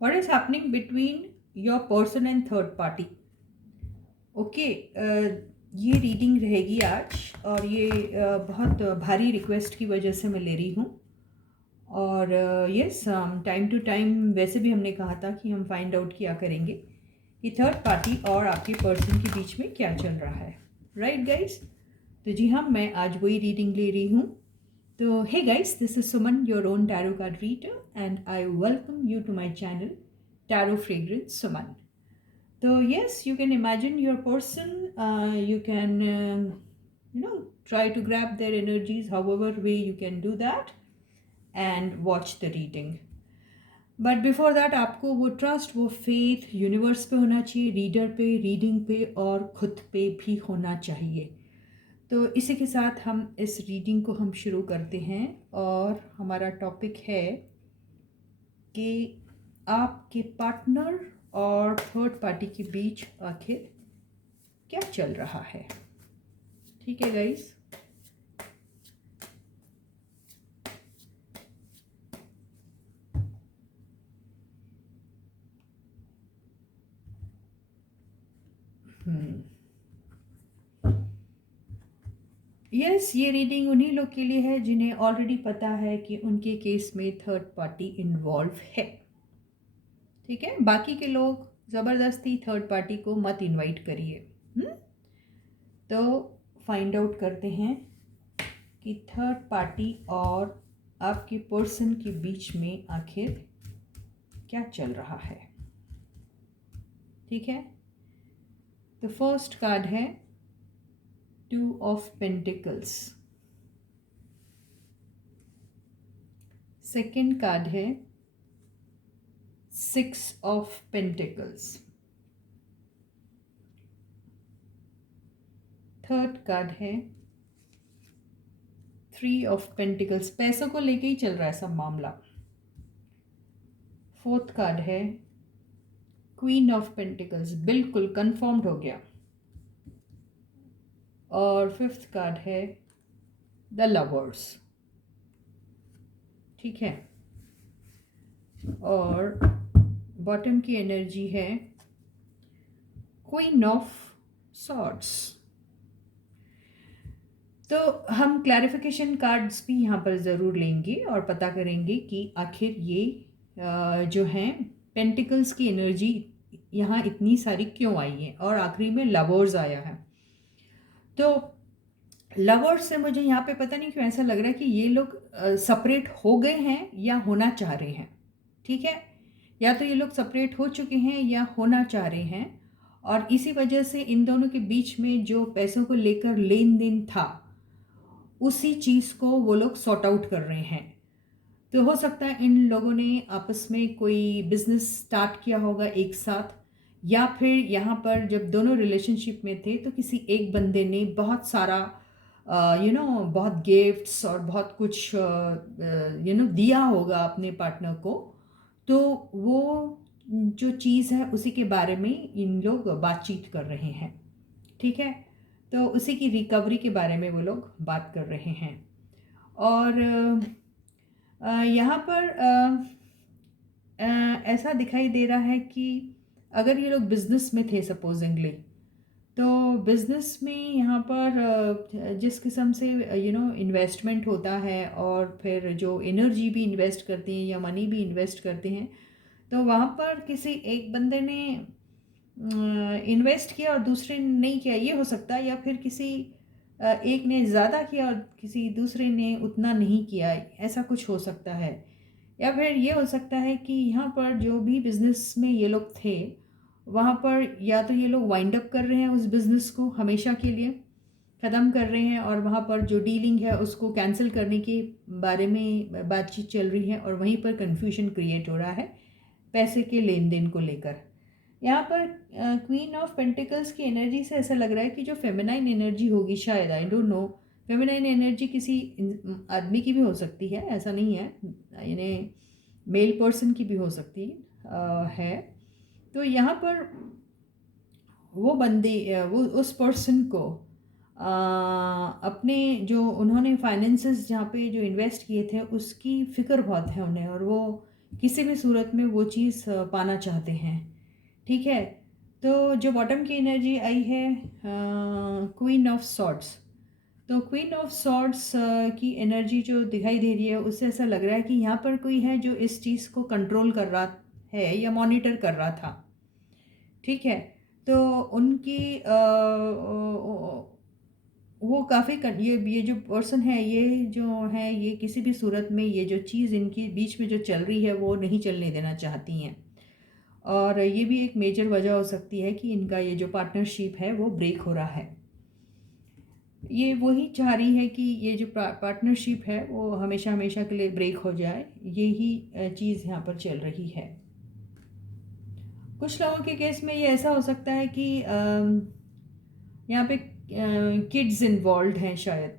what is happening between your person and third party. Okay, ये reading रहेगी आज, और ये बहुत भारी रिक्वेस्ट की वजह से मैं ले रही हूँ। और यस, टाइम टू टाइम वैसे भी हमने कहा था कि हम फाइंड आउट किया करेंगे कि थर्ड पार्टी और आपके पर्सन के बीच में क्या चल रहा है। Right guys? तो जी हाँ, मैं आज वही रीडिंग ले रही हूँ। तो hey guys, this is Suman, your own tarot card reader, and I welcome you to my channel tarot fragrance Suman. So yes, you can imagine your person. You can, try to grab their energies, however way you can do that, and watch the reading. But before that आपको वो trust, वो faith universe पे होना चाहिए, reader पे, reading पे, और खुद पे भी होना चाहिए। तो इसी के साथ हम इस रीडिंग को हम शुरू करते हैं, और हमारा टॉपिक है कि आपके पार्टनर और थर्ड पार्टी के बीच आखिर क्या चल रहा है। ठीक है गाइस? यस, ये रीडिंग उन्हीं लोग के लिए है जिन्हें ऑलरेडी पता है कि उनके केस में थर्ड पार्टी इन्वॉल्व है। ठीक है, बाकी के लोग ज़बरदस्ती थर्ड पार्टी को मत इनवाइट करिए। तो फाइंड आउट करते हैं कि थर्ड पार्टी और आपके पर्सन के बीच में आखिर क्या चल रहा है। ठीक है, तो फर्स्ट कार्ड है two of pentacles, second card है six of pentacles, third card है थ्री ऑफ पेंटिकल्स, पैसों को लेके ही चल रहा है सब मामला। फोर्थ कार्ड है क्वीन ऑफ पेंटिकल्स, बिल्कुल कंफर्म्ड हो गया। और फिफ्थ कार्ड है द लवर्स। ठीक है, और बॉटम की एनर्जी है क्वीन ऑफ सॉर्ड्स। तो हम क्लैरिफिकेशन कार्ड्स भी यहाँ पर ज़रूर लेंगे और पता करेंगे कि आखिर ये जो हैं पेंटिकल्स की एनर्जी यहाँ इतनी सारी क्यों आई है, और आखिरी में लवर्स आया है। तो लवर्स से मुझे यहाँ पे पता नहीं क्यों ऐसा लग रहा है कि ये लोग सेपरेट हो गए हैं या होना चाह रहे हैं। ठीक है, या तो ये लोग सेपरेट हो चुके हैं या होना चाह रहे हैं, और इसी वजह से इन दोनों के बीच में जो पैसों को लेकर लेन देन था, उसी चीज़ को वो लोग सॉर्ट आउट कर रहे हैं। तो हो सकता है इन लोगों ने आपस में कोई बिजनेस स्टार्ट किया होगा एक साथ, या फिर यहाँ पर जब दोनों रिलेशनशिप में थे तो किसी एक बंदे ने बहुत सारा बहुत गिफ्ट्स और बहुत कुछ दिया होगा अपने पार्टनर को। तो वो जो चीज़ है उसी के बारे में इन लोग बातचीत कर रहे हैं। ठीक है, तो उसी की रिकवरी के बारे में वो लोग बात कर रहे हैं। और यहाँ पर ऐसा दिखाई दे रहा है कि अगर ये लोग बिजनेस में थे सपोजिंगली, तो बिजनेस में यहाँ पर जिस किस्म से इन्वेस्टमेंट होता है, और फिर जो एनर्जी भी इन्वेस्ट करते हैं या मनी भी इन्वेस्ट करते हैं, तो वहाँ पर किसी एक बंदे ने इन्वेस्ट किया और दूसरे ने नहीं किया, ये हो सकता है। या फिर किसी एक ने ज़्यादा किया और किसी दूसरे ने उतना नहीं किया, ऐसा कुछ हो सकता है। या फिर ये हो सकता है कि यहाँ पर जो भी बिज़नेस में ये लोग थे, वहाँ पर या तो ये लोग वाइंड अप कर रहे हैं उस बिज़नेस को, हमेशा के लिए ख़त्म कर रहे हैं, और वहाँ पर जो डीलिंग है उसको कैंसिल करने के बारे में बातचीत चल रही है, और वहीं पर कन्फ्यूजन क्रिएट हो रहा है पैसे के लेन देन को लेकर। यहाँ पर क्वीन ऑफ पेंटिकल्स की एनर्जी से ऐसा लग रहा है कि जो फेमिनाइन एनर्जी होगी शायद, I don't know, feminine energy किसी आदमी की भी हो सकती है, ऐसा नहीं है, यानी मेल पर्सन की भी हो सकती है। तो यहाँ पर वो बंदे वो उस पर्सन को अपने जो उन्होंने फाइनेंसेस जहाँ पे जो इन्वेस्ट किए थे उसकी फ़िक्र बहुत है उन्हें, और वो किसी भी सूरत में वो चीज़ पाना चाहते हैं। ठीक है, तो जो बॉटम की एनर्जी आई है क्वीन ऑफ सॉर्ड्स, तो क्वीन ऑफ सॉर्ड्स की एनर्जी जो दिखाई दे रही है उससे ऐसा लग रहा है कि यहाँ पर कोई है जो इस चीज़ को कंट्रोल कर रहा है या मॉनिटर कर रहा था। ठीक है, तो उनकी वो काफ़ी ये जो पर्सन है, ये जो है, ये किसी भी सूरत में ये जो चीज़ इनके बीच में जो चल रही है वो नहीं चलने देना चाहती हैं। और ये भी एक मेजर वजह हो सकती है कि इनका ये जो पार्टनरशिप है वो ब्रेक हो रहा है। ये वही चाह रही है कि ये जो पार्टनरशिप है वो हमेशा हमेशा के लिए ब्रेक हो जाए, यही चीज़ यहाँ पर चल रही है। कुछ लोगों के केस में ये ऐसा हो सकता है कि यहाँ पे किड्स इन्वॉल्व हैं, शायद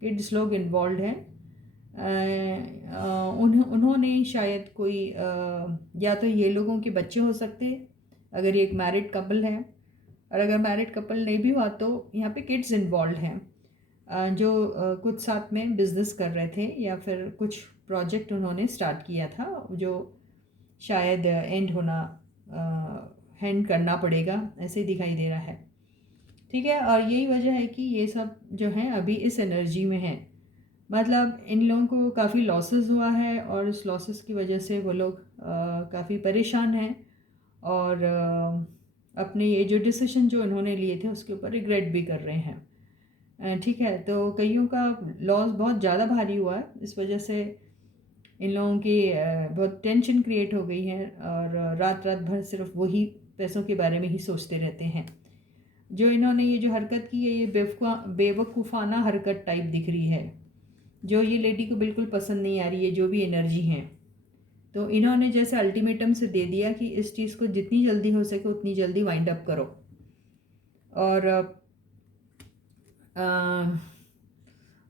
किड्स लोग इन्वॉल्व हैं। उन्होंने शायद कोई या तो ये लोगों के बच्चे हो सकते अगर ये एक मैरिड कपल है, और अगर मैरिड कपल नहीं भी हुआ तो यहाँ पे किड्स इन्वॉल्व हैं जो कुछ साथ में बिजनेस कर रहे थे या फिर कुछ प्रोजेक्ट उन्होंने स्टार्ट किया था जो शायद हैंड करना पड़ेगा, ऐसे दिखाई दे रहा है। ठीक है, और यही वजह है कि ये सब जो है अभी इस एनर्जी में है। मतलब इन लोगों को काफ़ी लॉसेस हुआ है और इस लॉसेस की वजह से वो लोग काफ़ी परेशान हैं और अपने ये जो डिसीजन जो उन्होंने लिए थे उसके ऊपर रिग्रेट भी कर रहे हैं। ठीक है, तो कईयों का लॉस बहुत ज़्यादा भारी हुआ है, इस वजह से इन लोगों की बहुत टेंशन क्रिएट हो गई है और रात रात भर सिर्फ वही पैसों के बारे में ही सोचते रहते हैं। जो इन्होंने ये जो हरकत की है ये बेवकूफ़ाना हरकत टाइप दिख रही है, जो ये लेडी को बिल्कुल पसंद नहीं आ रही है, जो भी एनर्जी है। तो इन्होंने जैसे अल्टीमेटम से दे दिया कि इस चीज़ को जितनी जल्दी हो सके उतनी जल्दी वाइंड अप करो। और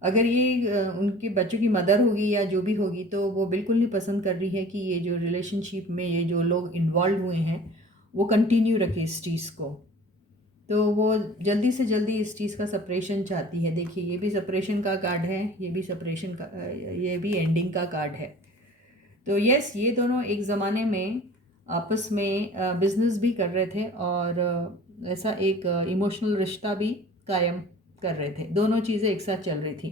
अगर ये उनके बच्चों की मदर होगी या जो भी होगी तो वो बिल्कुल नहीं पसंद कर रही है कि ये जो रिलेशनशिप में ये जो लोग इन्वॉल्व हुए हैं वो कंटिन्यू रखे इस चीज़ को। तो वो जल्दी से जल्दी इस चीज़ का सेपरेशन चाहती है। देखिए ये भी सेपरेशन का कार्ड है, ये भी सेपरेशन का, ये भी एंडिंग का कार्ड है। तो यस, ये दोनों एक ज़माने में आपस में बिजनेस भी कर रहे थे और ऐसा एक इमोशनल रिश्ता भी कायम कर रहे थे, दोनों चीज़ें एक साथ चल रही थी।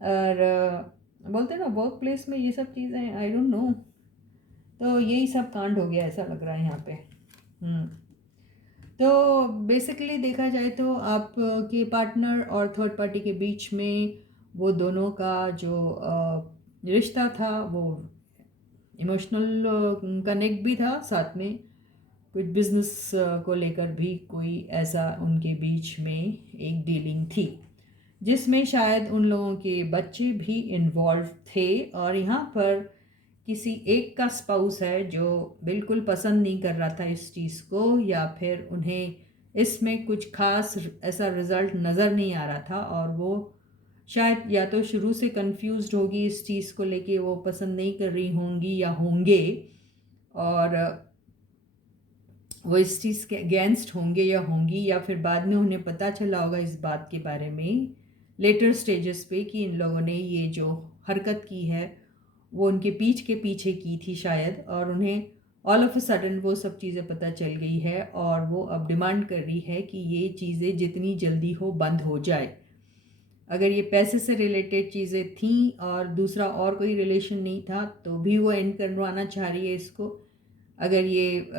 और बोलते हैं ना वर्क प्लेस में ये सब चीज़ें, आई डोंट नो, तो यही सब कांड हो गया ऐसा लग रहा है यहाँ पे। तो बेसिकली देखा जाए तो आप के पार्टनर और थर्ड पार्टी के बीच में वो दोनों का जो रिश्ता था वो इमोशनल कनेक्ट भी था, साथ में कुछ बिजनेस को लेकर भी कोई ऐसा उनके बीच में एक डीलिंग थी जिसमें शायद उन लोगों के बच्चे भी इन्वॉल्व थे। और यहाँ पर किसी एक का स्पाउस है जो बिल्कुल पसंद नहीं कर रहा था इस चीज़ को, या फिर उन्हें इसमें कुछ खास ऐसा रिज़ल्ट नज़र नहीं आ रहा था और वो शायद या तो शुरू से कंफ्यूज्ड होगी इस चीज़ को लेके, वो पसंद नहीं कर रही होंगी या होंगे, और वो इस चीज़ के अगेंस्ट होंगे या होंगी, या फिर बाद में उन्हें पता चला होगा इस बात के बारे में लेटर स्टेजेस पे कि इन लोगों ने ये जो हरकत की है वो उनके पीठ के पीछे की थी शायद, और उन्हें ऑल ऑफ अ सडन वो सब चीज़ें पता चल गई है और वो अब डिमांड कर रही है कि ये चीज़ें जितनी जल्दी हो बंद हो जाए। अगर ये पैसे से रिलेटेड चीज़ें थी और दूसरा और कोई रिलेशन नहीं था तो भी वो एंड करवाना चाह रही है इसको। अगर ये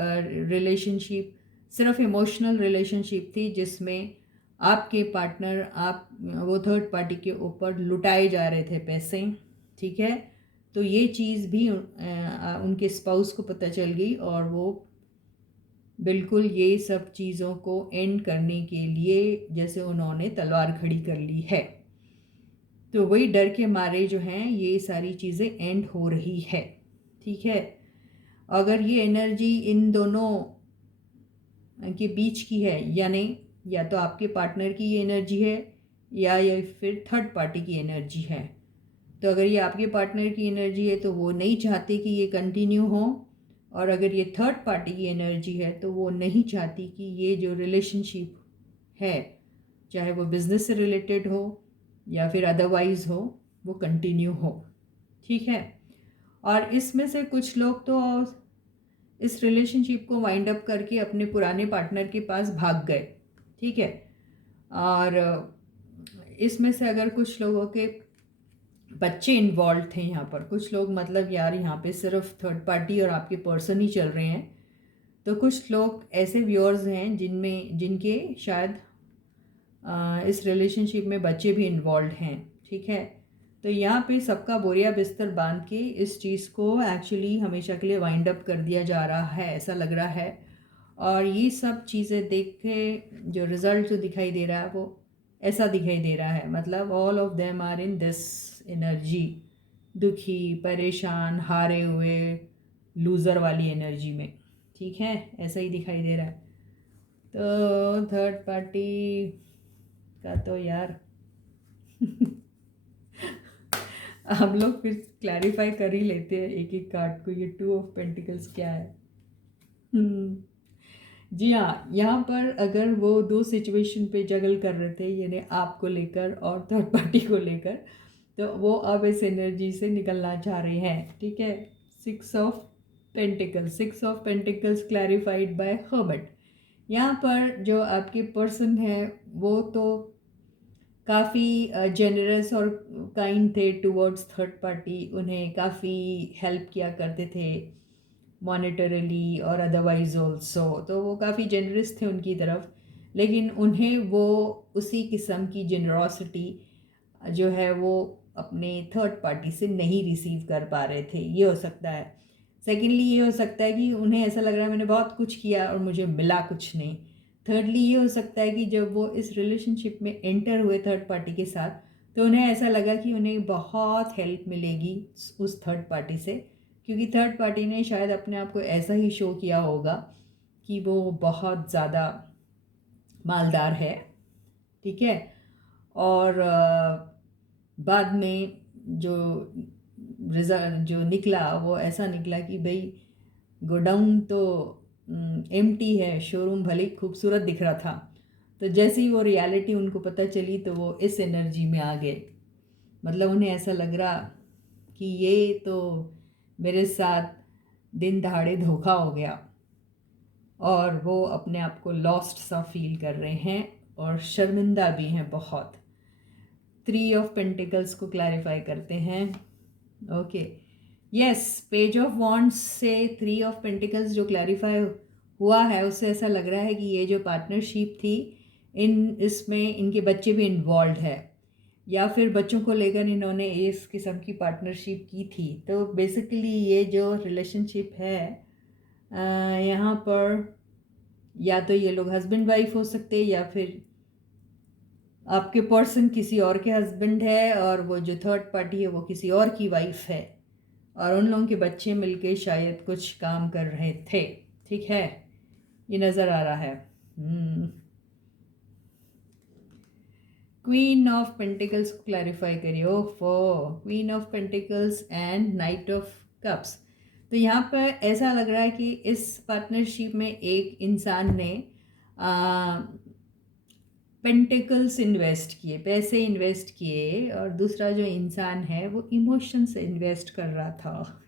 रिलेशनशिप सिर्फ इमोशनल रिलेशनशिप थी जिसमें आपके पार्टनर आप वो थर्ड पार्टी के ऊपर लुटाए जा रहे थे पैसे, ठीक है, तो ये चीज़ भी उनके स्पाउस को पता चल गई और वो बिल्कुल ये सब चीज़ों को एंड करने के लिए जैसे उन्होंने तलवार खड़ी कर ली है। तो वही डर के मारे जो हैं ये सारी चीज़ें एंड हो रही है। ठीक है, अगर ये एनर्जी इन दोनों के बीच की है, यानी या तो आपके पार्टनर की ये एनर्जी है या फिर थर्ड पार्टी की एनर्जी है, तो अगर ये आपके पार्टनर की एनर्जी है तो वो नहीं चाहते कि ये कंटिन्यू हो, और अगर ये थर्ड पार्टी की एनर्जी है तो वो नहीं चाहती कि ये जो रिलेशनशिप है चाहे वो बिज़नेस से रिलेटेड हो या फिर अदरवाइज़ हो वो कंटिन्यू हो। ठीक है, और इसमें से कुछ लोग तो इस रिलेशनशिप को वाइंड अप करके अपने पुराने पार्टनर के पास भाग गए, ठीक है। और इसमें से अगर कुछ लोगों के बच्चे इन्वॉल्व थे यहाँ पर, कुछ लोग मतलब यार यहाँ पे सिर्फ थर्ड पार्टी और आपके पर्सन ही चल रहे हैं, तो कुछ लोग ऐसे व्यूअर्स हैं जिनके शायद इस रिलेशनशिप में बच्चे भी इन्वॉल्व हैं, ठीक है। तो यहाँ पे सबका बोरिया बिस्तर बांध के इस चीज़ को एक्चुअली हमेशा के लिए वाइंड अप कर दिया जा रहा है, ऐसा लग रहा है। और ये सब चीज़ें देख के जो रिज़ल्ट जो दिखाई दे रहा है वो ऐसा दिखाई दे रहा है, मतलब all of them are in this energy, दुखी, परेशान, हारे हुए, लूज़र वाली एनर्जी में, ठीक है, ऐसा ही दिखाई दे रहा है। तो थर्ड पार्टी का तो यार हम लोग फिर क्लैरिफाई कर ही लेते हैं एक एक कार्ड को। ये 2 ऑफ पेंटिकल्स क्या है? जी हाँ, यहाँ पर अगर वो दो सिचुएशन पे जगल कर रहे थे, यानी आपको लेकर और थर्ड पार्टी को लेकर, तो वो अब इस एनर्जी से निकलना चाह रहे हैं, ठीक है। 6 of pentacles clarified by hermit. यहाँ पर जो आपके पर्सन है वो तो काफ़ी जेनरस और काइंड थे टुवर्ड्स थर्ड पार्टी, उन्हें काफ़ी हेल्प किया करते थे मॉनेटरली और अदरवाइज ऑल्सो, तो वो काफ़ी जेनरस थे उनकी तरफ। लेकिन उन्हें वो उसी किस्म की जेनरॉसिटी जो है वो अपने थर्ड पार्टी से नहीं रिसीव कर पा रहे थे, ये हो सकता है। सेकेंडली ये हो सकता है कि उन्हें ऐसा लग रहा है मैंने बहुत कुछ किया और मुझे मिला कुछ नहीं। थर्डली ये हो सकता है कि जब वो इस रिलेशनशिप में एंटर हुए थर्ड पार्टी के साथ, तो उन्हें ऐसा लगा कि उन्हें बहुत हेल्प मिलेगी उस थर्ड पार्टी से, क्योंकि थर्ड पार्टी ने शायद अपने आप को ऐसा ही शो किया होगा कि वो बहुत ज़्यादा मालदार है, ठीक है। और बाद में जो रिजल्ट जो निकला वो ऐसा निकला कि भाई गोडाउन तो एम्प्टी है, शोरूम भले ही खूबसूरत दिख रहा था। तो जैसे ही वो रियलिटी उनको पता चली तो वो इस एनर्जी में आ गए, मतलब उन्हें ऐसा लग रहा कि ये तो मेरे साथ दिन दहाड़े धोखा हो गया, और वो अपने आप को लॉस्ट सा फील कर रहे हैं और शर्मिंदा भी हैं बहुत। 3 ऑफ पेंटिकल्स को क्लैरिफाई करते हैं। Okay, yes, page of wands से 3 ऑफ पेंटिकल्स जो क्लैरिफाई हुआ है उससे ऐसा लग रहा है कि ये जो पार्टनरशिप थी इसमें इनके बच्चे भी इन्वॉल्व है, या फिर बच्चों को लेकर इन्होंने इस किस्म की पार्टनरशिप की थी। तो बेसिकली ये जो रिलेशनशिप है यहाँ पर या तो ये लोग हस्बैंड वाइफ हो सकते हैं, या फिर आपके पर्सन किसी और के हस्बैंड है और वो जो थर्ड पार्टी है वो किसी और की वाइफ है, और उन लोगों के बच्चे मिलके शायद कुछ काम कर रहे थे, ठीक है, ये नज़र आ रहा है। क्वीन ऑफ पेंटिकल्स को क्लैरिफाई करिए। ओफो, queen of pentacles and night of cups. तो यहाँ पर ऐसा लग रहा है कि इस पार्टनरशिप में एक इंसान ने पेंटिकल्स इन्वेस्ट किए, पैसे इन्वेस्ट किए, और दूसरा जो इंसान है वो इमोशंस इन्वेस्ट कर रहा था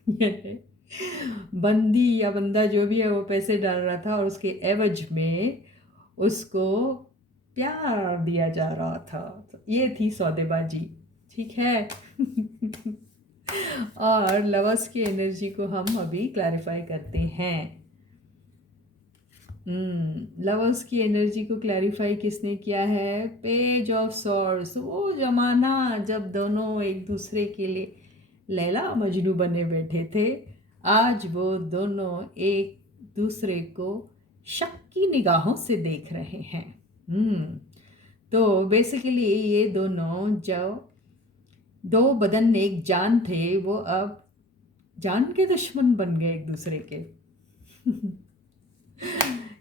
बंदी या बंदा जो भी है वो पैसे डाल रहा था और उसके एवज में उसको प्यार दिया जा रहा था। तो ये थी सौदेबाजी, ठीक है और लवर्स की एनर्जी को हम अभी क्लैरिफाई करते हैं। लवर्स की एनर्जी को क्लैरिफाई किसने किया है? Page of swords. वो जमाना जब दोनों एक दूसरे के लिए लैला मजनू बने बैठे थे, आज वो दोनों एक दूसरे को शक की निगाहों से देख रहे हैं। तो बेसिकली ये दोनों जो दो बदन एक जान थे वो अब जान के दुश्मन बन गए एक दूसरे के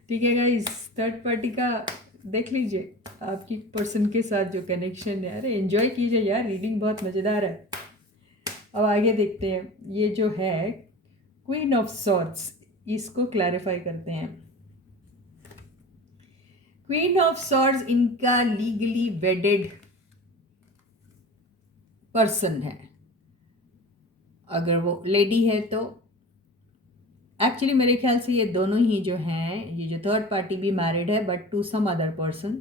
ठीक है गाइस, थर्ड पार्टी का देख लीजिए आपकी पर्सन के साथ जो कनेक्शन है। अरे एंजॉय कीजिए यार, रीडिंग बहुत मज़ेदार है। अब आगे देखते हैं, ये जो है क्वीन ऑफ सॉर्ड्स, इसको क्लैरिफाई करते हैं। क्वीन ऑफ सॉर्ड्स इनका लीगली वेडेड पर्सन है, अगर वो लेडी है तो एक्चुअली मेरे ख्याल से ये दोनों ही जो हैं, ये जो थर्ड पार्टी भी मैरिड है but to some other person,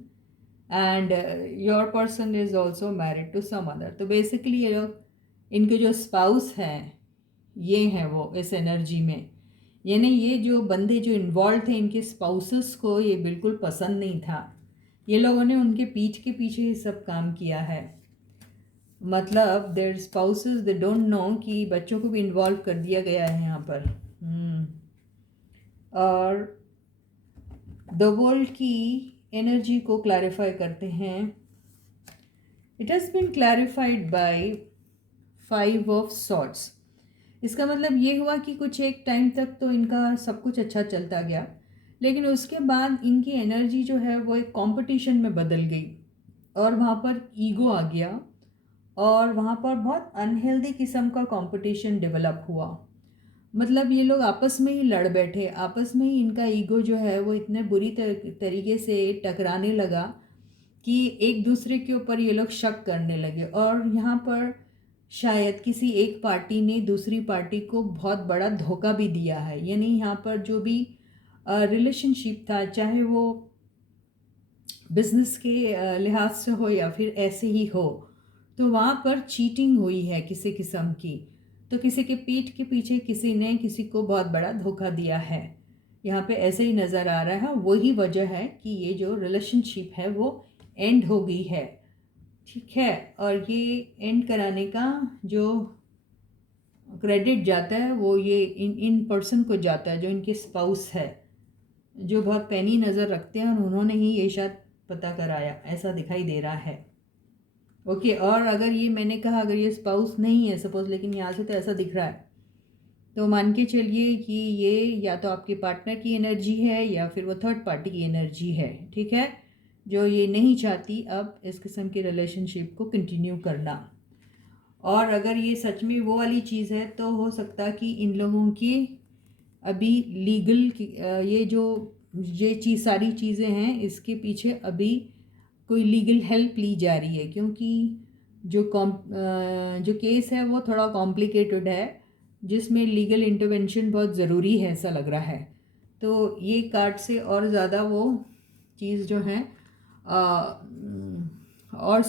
and your person is also married to some other. तो बेसिकली ये लोग, इनके जो स्पाउस हैं ये हैं वो इस एनर्जी में, यानी ये जो बंदे जो इन्वॉल्व थे इनके स्पाउसेस को ये बिल्कुल पसंद नहीं था। ये लोगों ने उनके पीठ के पीछे ये सब काम किया है, मतलब their spouses they don't know कि बच्चों को भी इन्वॉल्व कर दिया गया है यहाँ पर। और द वर्ल्ड की एनर्जी को क्लैरिफाई करते हैं। It has been clarified by 5 of swords. इसका मतलब ये हुआ कि कुछ एक टाइम तक तो इनका सब कुछ अच्छा चलता गया, लेकिन उसके बाद इनकी एनर्जी जो है वो एक कंपटीशन में बदल गई और वहाँ पर ईगो आ गया और वहाँ पर बहुत अनहेल्दी किस्म का कंपटीशन डेवलप हुआ। मतलब ये लोग आपस में ही लड़ बैठे, आपस में ही इनका ईगो जो है वो इतने बुरी तरीके से टकराने लगा कि एक दूसरे के ऊपर ये लोग शक करने लगे। और यहाँ पर शायद किसी एक पार्टी ने दूसरी पार्टी को बहुत बड़ा धोखा भी दिया है, यानी यहाँ पर जो भी रिलेशनशिप था, चाहे वो बिजनेस के लिहाज से हो या फिर ऐसे ही हो, तो वहाँ पर चीटिंग हुई है किसी किस्म की। तो किसी के पीठ के पीछे किसी ने किसी को बहुत बड़ा धोखा दिया है, यहाँ पे ऐसे ही नज़र आ रहा है। वही वजह है कि ये जो रिलेशनशिप है वो एंड हो गई है, ठीक है। और ये एंड कराने का जो क्रेडिट जाता है वो ये इन पर्सन को जाता है, जो इनके स्पाउस है, जो बहुत पैनी नज़र रखते हैं और उन्होंने ही ये शायद पता कराया, ऐसा दिखाई दे रहा है। ओके, और अगर ये मैंने कहा अगर ये स्पाउस नहीं है सपोज, लेकिन यहाँ से तो ऐसा दिख रहा है, तो मान के चलिए कि ये या तो आपके पार्टनर की एनर्जी है या फिर वो थर्ड पार्टी की एनर्जी है, ठीक है, जो ये नहीं चाहती अब इस किस्म की रिलेशनशिप को कंटिन्यू करना। और अगर ये सच में वो वाली चीज़ है तो हो सकता कि इन लोगों की अभी लीगल ये जो सारी चीज़ें हैं इसके पीछे अभी कोई लीगल हेल्प ली जा रही है, क्योंकि जो केस है वो थोड़ा कॉम्प्लिकेटेड है, जिसमें लीगल इंटरवेंशन बहुत ज़रूरी है ऐसा लग रहा है। तो ये कार्ड से और ज़्यादा वो चीज़ जो है और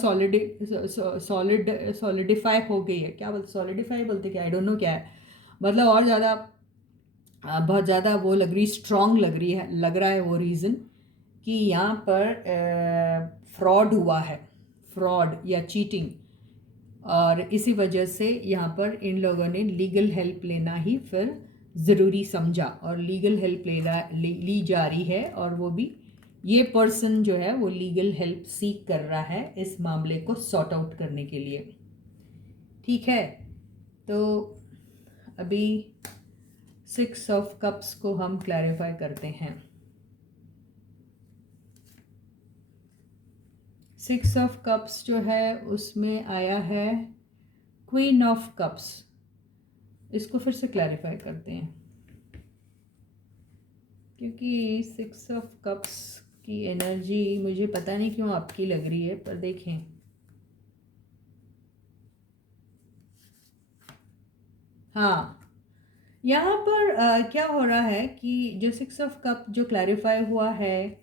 सॉलिडिफाई हो गई है। क्या बोलते, सॉलिडिफाई बोलते क्या, आई डोंट नो क्या है, मतलब और ज़्यादा बहुत ज़्यादा वो लग रही, स्ट्रॉन्ग लग रहा है वो रीज़न कि यहाँ पर फ्रॉड हुआ है, फ्रॉड या चीटिंग, और इसी वजह से यहाँ पर इन लोगों ने लीगल हेल्प लेना ही फिर ज़रूरी समझा और लीगल हेल्प ली जा रही है। और वो भी ये पर्सन जो है वो लीगल हेल्प सीख कर रहा है इस मामले को सॉर्ट आउट करने के लिए, ठीक है। तो अभी 6 ऑफ कप्स को हम क्लैरिफाई करते हैं। 6 ऑफ कप्स जो है उसमें आया है क्वीन ऑफ कप्स। इसको फिर से क्लैरिफाई करते हैं, क्योंकि 6 ऑफ कप्स की एनर्जी मुझे पता नहीं क्यों आपकी लग रही है, पर देखें। हाँ, यहाँ पर क्या हो रहा है कि जो 6 ऑफ कप जो क्लैरिफाई हुआ है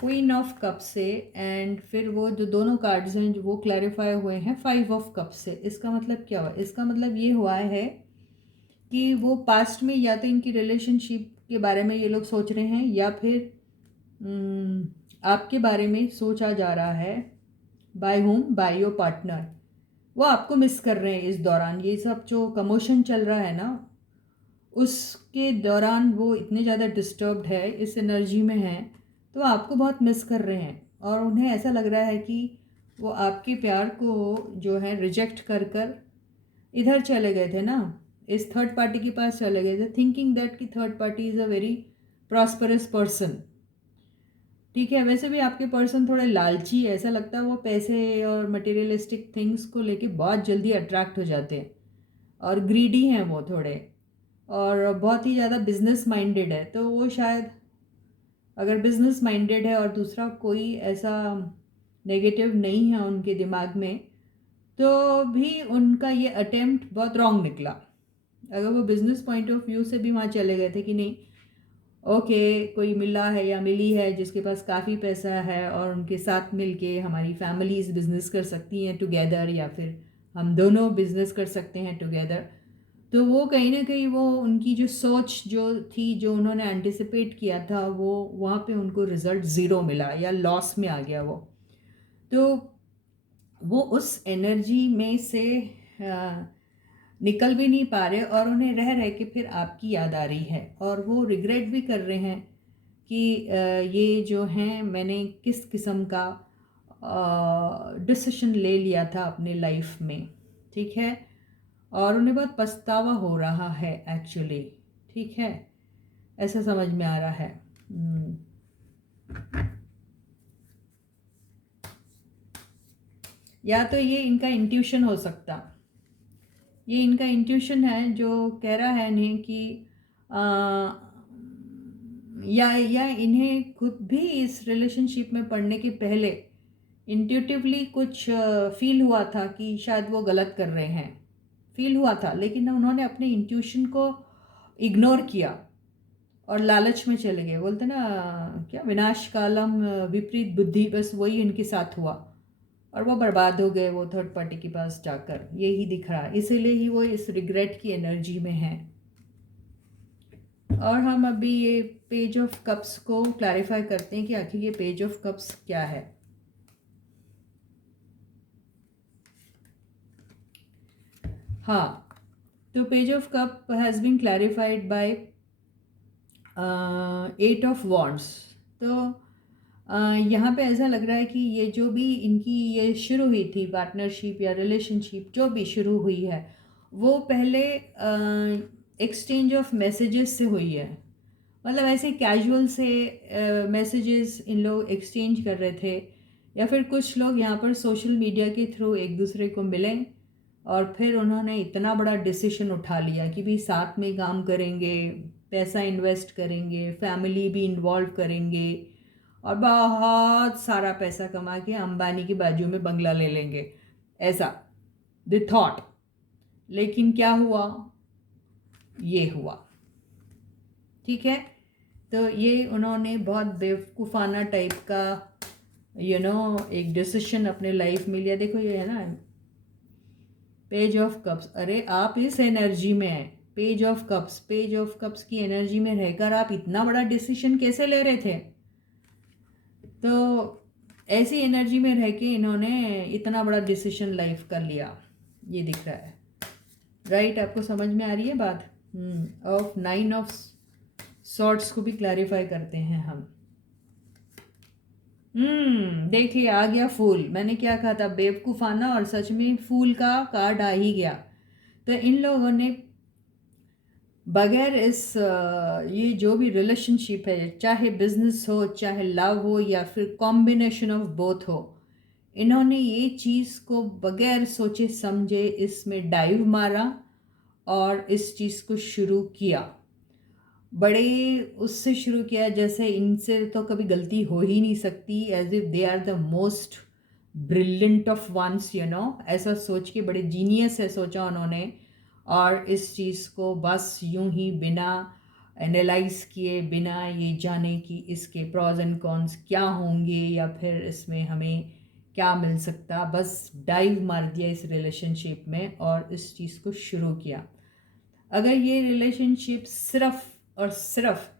क्वीन ऑफ कप से, एंड फिर वो जो दोनों कार्ड्स हैं जो वो क्लैरिफाई हुए हैं 5 ऑफ कप से। इसका मतलब क्या हुआ, इसका मतलब ये हुआ है कि वो पास्ट में या तो इनकी रिलेशनशिप के बारे में ये लोग सोच रहे हैं या फिर आपके बारे में सोचा जा रहा है। By home, by your partner. वो आपको मिस कर रहे हैं इस दौरान, ये सब जो कमोशन चल रहा है ना उसके दौरान वो इतने ज़्यादा डिस्टर्ब्ड है, इस एनर्जी में है, तो आपको बहुत मिस कर रहे हैं। और उन्हें ऐसा लग रहा है कि वो आपके प्यार को जो है रिजेक्ट कर कर इधर चले गए थे ना, इस थर्ड पार्टी के पास चले गए थे, थिंकिंग दैट कि third party is a very prosperous person, ठीक है। वैसे भी आपके पर्सन थोड़े लालची है, ऐसा लगता है वो पैसे और मटेरियलिस्टिक थिंग्स को लेके बहुत जल्दी अट्रैक्ट हो जाते हैं और ग्रीडी हैं वो थोड़े, और बहुत ही ज़्यादा बिजनेस माइंडेड है। तो वो शायद अगर बिजनेस माइंडेड है और दूसरा कोई ऐसा नेगेटिव नहीं है उनके दिमाग में, तो भी उनका ये अटेम्प्ट बहुत रॉन्ग निकला, अगर वो बिजनेस पॉइंट ऑफ व्यू से भी वहाँ चले गए थे कि नहीं, ओके कोई मिला है या मिली है जिसके पास काफ़ी पैसा है और उनके साथ मिलके हमारी फैमिलीज बिजनेस कर सकती हैं टुगेदर, या फिर हम दोनों बिजनेस कर सकते हैं टुगेदर, तो वो कहीं ना कहीं वो उनकी जो सोच जो थी, जो उन्होंने एंटिसिपेट किया था, वो वहाँ पे उनको रिजल्ट ज़ीरो मिला या लॉस में आ गया वो। तो वो उस एनर्जी में से निकल भी नहीं पा रहे और उन्हें रह रह के फिर आपकी याद आ रही है और वो रिग्रेट भी कर रहे हैं कि ये जो हैं मैंने किस किस्म का डिसीशन ले लिया था अपने लाइफ में, ठीक है, और उन्हें बहुत पछतावा हो रहा है एक्चुअली, ठीक है, ऐसा समझ में आ रहा है। या तो ये इनका इंट्यूशन हो सकता, ये इनका इंट्यूशन है जो कह रहा है इन्हें कि या इन्हें खुद भी इस रिलेशनशिप में पढ़ने के पहले इंट्यूटिवली कुछ फील हुआ था कि शायद वो गलत कर रहे हैं, फील हुआ था, लेकिन उन्होंने अपने इंट्यूशन को इग्नोर किया और लालच में चले गए। बोलते ना क्या, विनाश कालम विपरीत बुद्धि, बस वही इनके साथ हुआ और वो बर्बाद हो गए वो थर्ड पार्टी के पास जाकर, यही दिख रहा है, इसीलिए ही वो इस रिग्रेट की एनर्जी में है। और हम अभी ये पेज ऑफ कप्स को क्लैरिफाई करते हैं कि आखिर ये पेज ऑफ कप्स क्या है। हाँ, तो page of cup has been clarified by 8 of wands. तो यहाँ पे ऐसा लग रहा है कि ये जो भी इनकी ये शुरू हुई थी पार्टनरशिप या रिलेशनशिप जो भी शुरू हुई है, वो पहले एक्सचेंज ऑफ मैसेजेस से हुई है। मतलब ऐसे कैजुअल से मैसेजेस इन लोग एक्सचेंज कर रहे थे, या फिर कुछ लोग यहाँ पर सोशल मीडिया के थ्रू एक दूसरे को मिले और फिर उन्होंने इतना बड़ा डिसीजन उठा लिया कि भी साथ में काम करेंगे, पैसा इन्वेस्ट करेंगे, फैमिली भी इन्वॉल्व करेंगे और बहुत सारा पैसा कमा के अंबानी की बाजू में बंगला ले लेंगे, ऐसा द थॉट। लेकिन क्या हुआ, ये हुआ, ठीक है। तो ये उन्होंने बहुत बेवकूफ़ाना टाइप का एक डिसीजन अपने लाइफ में लिया। देखो ये है ना पेज ऑफ कप्स, अरे आप इस एनर्जी में हैं, page of cups, page of cups की एनर्जी में रहकर आप इतना बड़ा डिसीजन कैसे ले रहे थे। तो ऐसी एनर्जी में रह के इन्होंने इतना बड़ा डिसीजन लाइफ का लिया, ये दिख रहा है, राइट। आपको समझ में आ रही है बात। ऑफ 9 ऑफ सॉर्ट्स को भी क्लैरिफाई करते हैं हम। देखिए आ गया फूल, मैंने क्या कहा था, बेवकूफ़ाना, और सच में फूल का कार्ड आ ही गया। तो इन लोगों ने बगैर इस ये जो भी रिलेशनशिप है, चाहे बिजनेस हो, चाहे लव हो, या फिर कॉम्बिनेशन ऑफ बोथ हो, इन्होंने ये चीज़ को बगैर सोचे समझे इसमें डाइव मारा और इस चीज़ को शुरू किया। बड़े उससे शुरू किया जैसे इनसे तो कभी गलती हो ही नहीं सकती, as if they are the most brilliant of ones, ऐसा सोच के बड़े जीनियस है सोचा उन्होंने। और इस चीज़ को बस यूं ही बिना एनालाइज किए, बिना ये जाने कि इसके प्रॉज एंड कॉन्स क्या होंगे या फिर इसमें हमें क्या मिल सकता, बस डाइव मार दिया इस रिलेशनशिप में और इस चीज़ को शुरू किया। अगर ये रिलेशनशिप सिर्फ और सिर्फ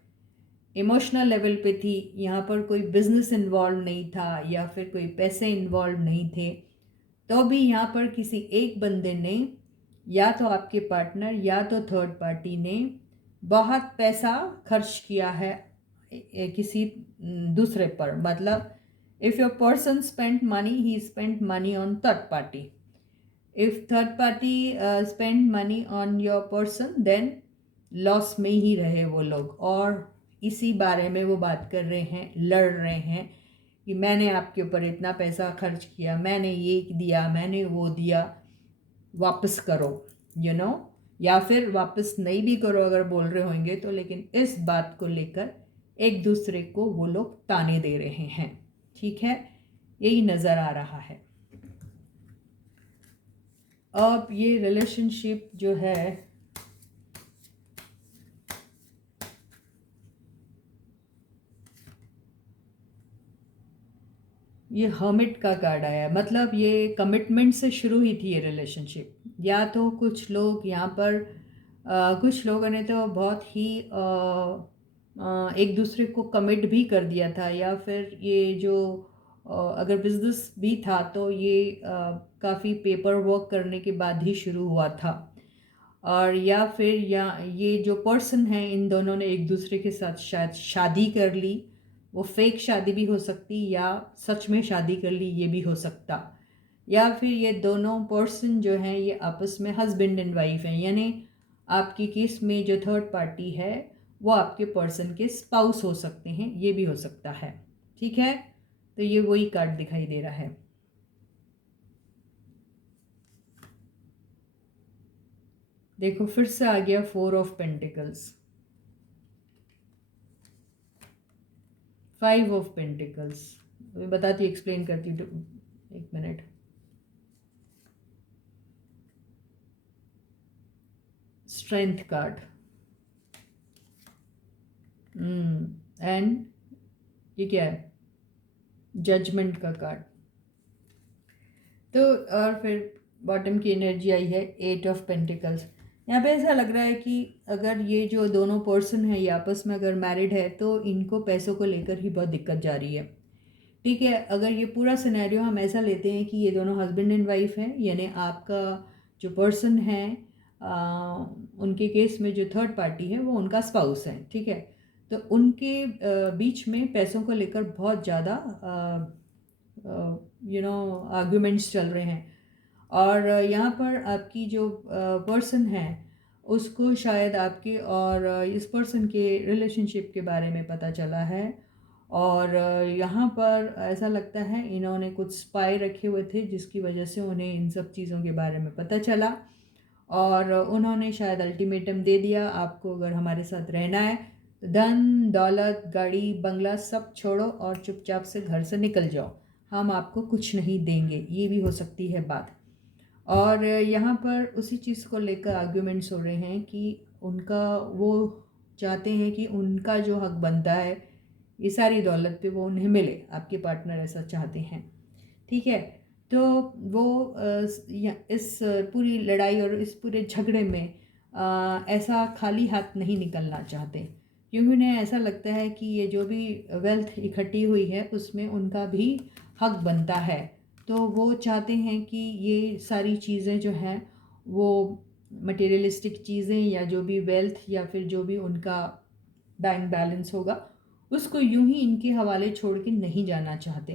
इमोशनल लेवल पे थी, यहाँ पर कोई बिजनेस इन्वॉल्व नहीं था या फिर कोई पैसे इन्वॉल्व नहीं थे, तो भी यहाँ पर किसी एक बंदे ने, या तो आपके पार्टनर या तो थर्ड पार्टी ने बहुत पैसा खर्च किया है किसी दूसरे पर। मतलब if your person spend money, he spend money on third party. If third party spend money on your person, then loss में ही रहे वो लोग, और इसी बारे में वो बात कर रहे हैं, लड़ रहे हैं कि मैंने आपके ऊपर इतना पैसा खर्च किया, मैंने ये दिया, मैंने वो दिया, वापस करो, या फिर वापस नहीं भी करो अगर बोल रहे होंगे तो, लेकिन इस बात को लेकर एक दूसरे को वो लोग ताने दे रहे हैं, ठीक है, यही नज़र आ रहा है। अब ये रिलेशनशिप जो है ये हर्मिट का कार्ड आया है, मतलब ये कमिटमेंट से शुरू ही थी ये रिलेशनशिप। या तो कुछ लोग यहाँ पर कुछ लोगों ने तो बहुत ही एक दूसरे को कमिट भी कर दिया था, या फिर ये जो अगर बिजनेस भी था तो ये काफ़ी पेपर वर्क करने के बाद ही शुरू हुआ था। और या फिर या ये जो पर्सन है, इन दोनों ने एक दूसरे के साथ शायद शादी कर ली। वो फेक शादी भी हो सकती, या सच में शादी कर ली, ये भी हो सकता। या फिर ये दोनों पर्सन जो हैं ये आपस में हस्बैंड एंड वाइफ हैं, यानी आपके केस में जो थर्ड पार्टी है वो आपके पर्सन के स्पाउस हो सकते हैं, ये भी हो सकता है। ठीक है, तो ये वही कार्ड दिखाई दे रहा है। देखो फिर से आ गया 4 ऑफ पेंटिकल्स, 5 ऑफ पेंटिकल्स। मैं बताती हूँ, एक्सप्लेन करती हूँ, एक मिनट। स्ट्रेंथ कार्ड, एंड ये क्या है, जजमेंट का कार्ड। तो और फिर बॉटम की एनर्जी आई है 8 ऑफ पेंटिकल्स। यहाँ पे ऐसा लग रहा है कि अगर ये जो दोनों पर्सन है ये आपस में अगर मैरिड है तो इनको पैसों को लेकर ही बहुत दिक्कत जा रही है। ठीक है, अगर ये पूरा सिनेरियो हम ऐसा लेते हैं कि ये दोनों हस्बैंड एंड वाइफ हैं, यानी आपका जो पर्सन है उनके केस में जो थर्ड पार्टी है वो उनका स्पाउस है। ठीक है, तो उनके बीच में पैसों को लेकर बहुत ज़्यादा आर्ग्यूमेंट्स चल रहे हैं। और यहाँ पर आपकी जो पर्सन है उसको शायद आपके और इस पर्सन के रिलेशनशिप के बारे में पता चला है। और यहाँ पर ऐसा लगता है इन्होंने कुछ स्पाई रखे हुए थे जिसकी वजह से उन्हें इन सब चीज़ों के बारे में पता चला, और उन्होंने शायद अल्टीमेटम दे दिया, आपको अगर हमारे साथ रहना है तो धन दौलत गाड़ी बंगला सब छोड़ो और चुपचाप से घर से निकल जाओ, हम आपको कुछ नहीं देंगे, ये भी हो सकती है बात। और यहाँ पर उसी चीज़ को लेकर आर्ग्यूमेंट्स हो रहे हैं कि उनका वो चाहते हैं कि उनका जो हक बनता है ये सारी दौलत पे वो उन्हें मिले, आपके पार्टनर ऐसा चाहते हैं। ठीक है, तो वो इस पूरी लड़ाई और इस पूरे झगड़े में ऐसा खाली हाथ नहीं निकलना चाहते, क्योंकि उन्हें ऐसा लगता है कि ये जो भी वेल्थ इकट्ठी हुई है उसमें उनका भी हक बनता है। तो वो चाहते हैं कि ये सारी चीज़ें जो हैं वो मटेरियलिस्टिक चीज़ें या जो भी वेल्थ या फिर जो भी उनका बैंक बैलेंस होगा उसको यूं ही इनके हवाले छोड़ के नहीं जाना चाहते।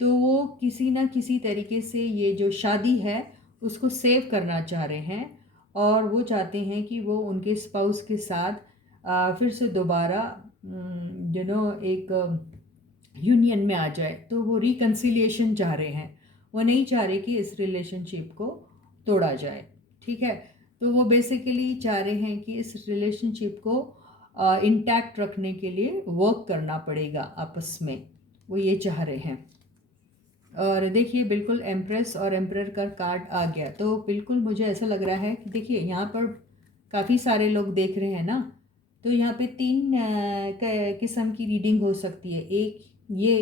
तो वो किसी ना किसी तरीके से ये जो शादी है उसको सेव करना चाह रहे हैं, और वो चाहते हैं कि वो उनके स्पाउस के साथ फिर से दोबारा एक यूनियन में आ जाए। तो वो रिकन्सिलिएशन चाह रहे हैं, वो नहीं चाह रहे कि इस रिलेशनशिप को तोड़ा जाए। ठीक है, तो वो बेसिकली चाह रहे हैं कि इस रिलेशनशिप को इंटैक्ट रखने के लिए वर्क करना पड़ेगा आपस में, वो ये चाह रहे हैं। और देखिए बिल्कुल एम्प्रेस और एम्परर का कार्ड आ गया, तो बिल्कुल मुझे ऐसा लग रहा है कि देखिए यहाँ पर काफ़ी सारे लोग देख रहे हैं ना, तो यहाँ पे 3 किस्म की रीडिंग हो सकती है। एक ये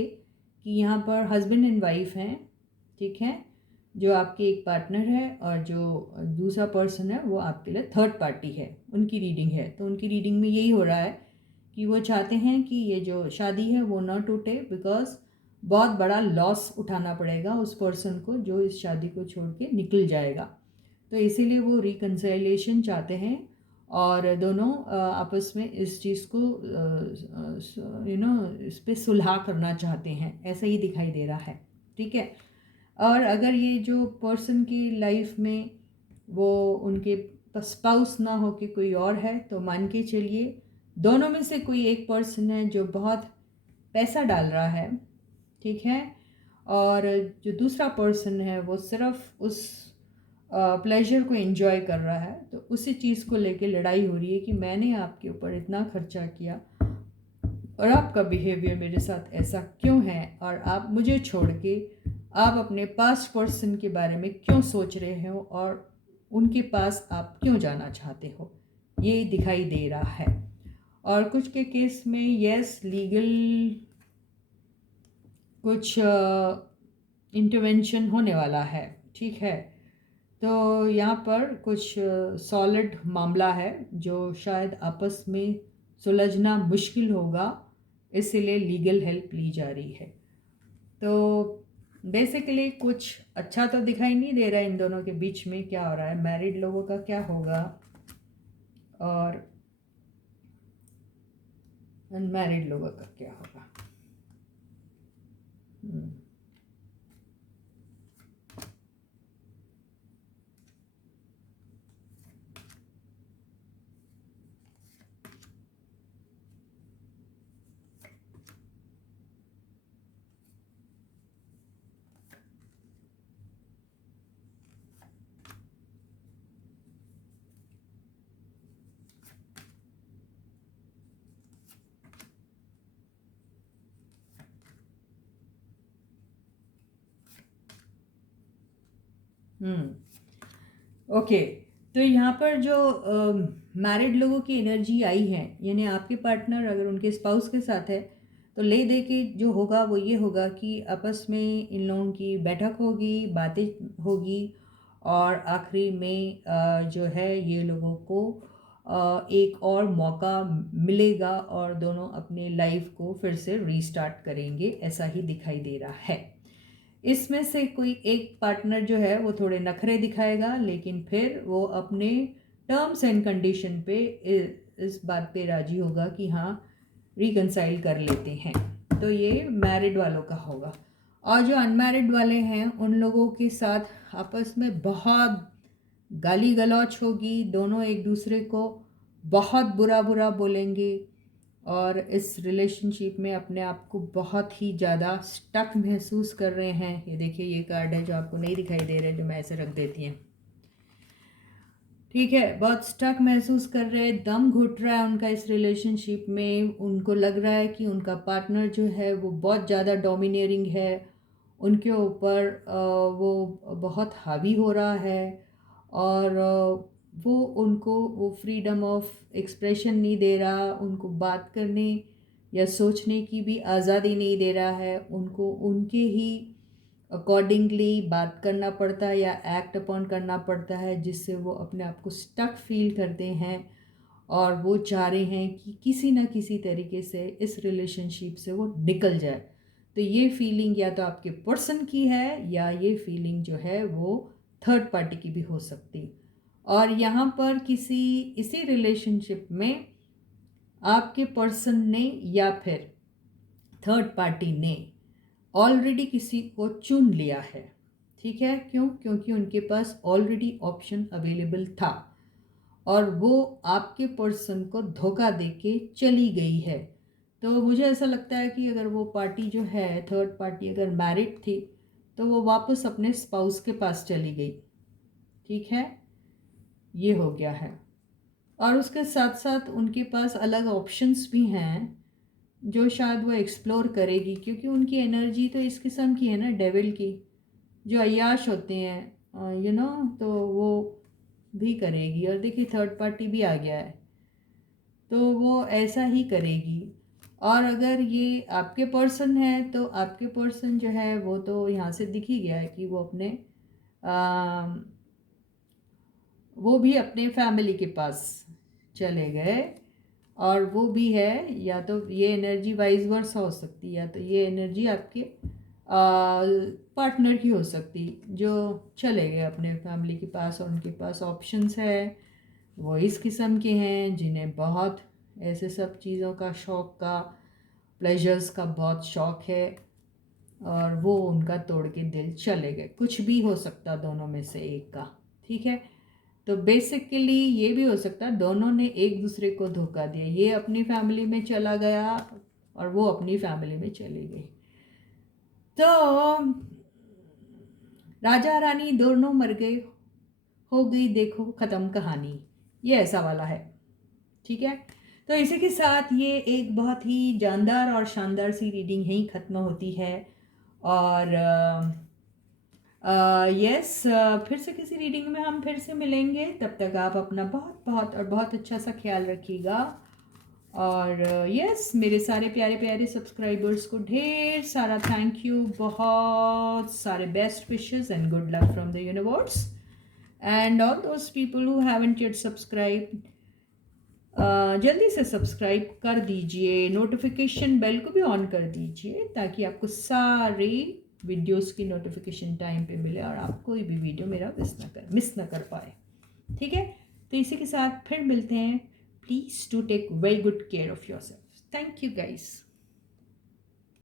कि यहाँ पर हस्बैंड एंड वाइफ हैं, ठीक है, जो आपके एक पार्टनर है, और जो दूसरा पर्सन है वो आपके लिए थर्ड पार्टी है, उनकी रीडिंग है। तो उनकी रीडिंग में यही हो रहा है कि वो चाहते हैं कि ये जो शादी है वो ना टूटे, बिकॉज बहुत बड़ा लॉस उठाना पड़ेगा उस पर्सन को जो इस शादी को छोड़ के निकल जाएगा। तो इसीलिए वो रिकन्सिलिएशन चाहते हैं और दोनों आपस में इस चीज़ को इस पर सुलह करना चाहते हैं, ऐसा ही दिखाई दे रहा है। ठीक है, और अगर ये जो पर्सन की लाइफ में वो उनके स्पाउस ना हो कि कोई और है, तो मान के चलिए दोनों में से कोई एक पर्सन है जो बहुत पैसा डाल रहा है, ठीक है, और जो दूसरा पर्सन है वो सिर्फ उस प्लेजर को एंजॉय कर रहा है। तो उसी चीज़ को लेके लड़ाई हो रही है कि मैंने आपके ऊपर इतना खर्चा किया और आपका बिहेवियर मेरे साथ ऐसा क्यों है, और आप मुझे छोड़ के आप अपने पास्ट पर्सन के बारे में क्यों सोच रहे हो और उनके पास आप क्यों जाना चाहते हो, ये दिखाई दे रहा है। और कुछ के केस में यस लीगल कुछ इंटरवेंशन होने वाला है, ठीक है। तो यहाँ पर कुछ सॉलिड मामला है जो शायद आपस में सुलझना मुश्किल होगा, इसलिए लीगल हेल्प ली जा रही है। तो बेसिकली कुछ अच्छा तो दिखाई नहीं दे रहा है इन दोनों के बीच में क्या हो रहा है। मैरिड लोगों का क्या होगा और अनमैरिड लोगों का क्या होगा। हम्म ओके। तो यहाँ पर जो मैरिड लोगों की एनर्जी आई है, यानी आपके पार्टनर अगर उनके स्पाउस के साथ है तो ले दे के जो होगा वो ये होगा कि आपस में इन लोगों की बैठक होगी, बातें होगी और आखिरी में जो है ये लोगों को एक और मौका मिलेगा और दोनों अपने लाइफ को फिर से रीस्टार्ट करेंगे, ऐसा ही दिखाई दे रहा है। इसमें से कोई एक पार्टनर जो है वो थोड़े नखरे दिखाएगा, लेकिन फिर वो अपने टर्म्स एंड कंडीशन पे इस बात पे राजी होगा कि हाँ रिकंसाइल कर लेते हैं। तो ये मैरिड वालों का होगा। और जो अनमैरिड वाले हैं उन लोगों के साथ आपस में बहुत गाली गलौच होगी, दोनों एक दूसरे को बहुत बुरा बुरा बोलेंगे और इस रिलेशनशिप में अपने आप को बहुत ही ज़्यादा स्टक महसूस कर रहे हैं। ये देखिए, ये कार्ड है जो आपको नहीं दिखाई दे रहे, जो मैं ऐसे रख देती हैं, ठीक है। बहुत स्टक महसूस कर रहे हैं, दम घुट रहा है उनका इस रिलेशनशिप में। उनको लग रहा है कि उनका पार्टनर जो है वो बहुत ज़्यादा डोमिनेटिंग है, उनके ऊपर वो बहुत हावी हो रहा है और वो उनको वो फ्रीडम ऑफ एक्सप्रेशन नहीं दे रहा, उनको बात करने या सोचने की भी आज़ादी नहीं दे रहा है। उनको उनके ही अकॉर्डिंगली बात करना पड़ता है या एक्ट अपॉन करना पड़ता है, जिससे वो अपने आप को स्टक फील करते हैं और वो चाह रहे हैं कि किसी ना किसी तरीके से इस रिलेशनशिप से वो निकल जाए। तो ये फीलिंग या तो आपके पर्सन की है या ये फीलिंग जो है वो थर्ड पार्टी की भी हो सकती। और यहाँ पर किसी इसी रिलेशनशिप में आपके पर्सन ने या फिर थर्ड पार्टी ने ऑलरेडी किसी को चुन लिया है, ठीक है। क्यों? क्योंकि उनके पास ऑलरेडी ऑप्शन अवेलेबल था और वो आपके पर्सन को धोखा देके चली गई है। तो मुझे ऐसा लगता है कि अगर वो पार्टी जो है थर्ड पार्टी अगर मैरिड थी तो वो वापस अपने स्पाउस के पास चली गई, ठीक है। ये हो गया है। और उसके साथ साथ उनके पास अलग ऑप्शंस भी हैं जो शायद वो एक्सप्लोर करेगी, क्योंकि उनकी एनर्जी तो इस किस्म की है ना, डेविल की, जो अय्याश होते हैं तो वो भी करेगी। और देखिए थर्ड पार्टी भी आ गया है, तो वो ऐसा ही करेगी। और अगर ये आपके पर्सन है तो आपके पर्सन जो है वो तो यहाँ से दिख ही गया है कि वो अपने वो भी अपने फैमिली के पास चले गए। और वो भी है, या तो ये एनर्जी वाइज वर्सा हो सकती है या तो ये एनर्जी आपके पार्टनर की हो सकती, जो चले गए अपने फैमिली के पास और उनके पास ऑप्शंस है। वो इस किस्म के हैं जिन्हें बहुत ऐसे सब चीज़ों का शौक़ का, प्लेजर्स का बहुत शौक़ है और वो उनका तोड़ के दिल चले गए। कुछ भी हो सकता दोनों में से एक का, ठीक है। तो बेसिकली ये भी हो सकता है दोनों ने एक दूसरे को धोखा दिया, ये अपनी फैमिली में चला गया और वो अपनी फैमिली में चली गई। तो राजा रानी दोनों मर गए, हो गई देखो ख़त्म कहानी, ये ऐसा वाला है, ठीक है। तो इसी के साथ ये एक बहुत ही जानदार और शानदार सी रीडिंग यहीं ख़त्म होती है। और यस, फिर से किसी रीडिंग में हम फिर से मिलेंगे। तब तक आप अपना बहुत बहुत और बहुत अच्छा सा ख्याल रखिएगा और यस मेरे सारे प्यारे प्यारे सब्सक्राइबर्स को ढेर सारा थैंक यू, बहुत सारे best wishes and good luck from the universe and all those people who haven't yet subscribe, जल्दी से सब्सक्राइब कर दीजिए, नोटिफिकेशन बेल को भी ऑन कर दीजिए ताकि आपको सारे वीडियोस की नोटिफिकेशन टाइम पे मिले और आप कोई भी वीडियो मेरा मिस ना कर पाए। ठीक है, तो इसी के साथ फिर मिलते हैं। Please do take very good care of yourself. Thank you guys.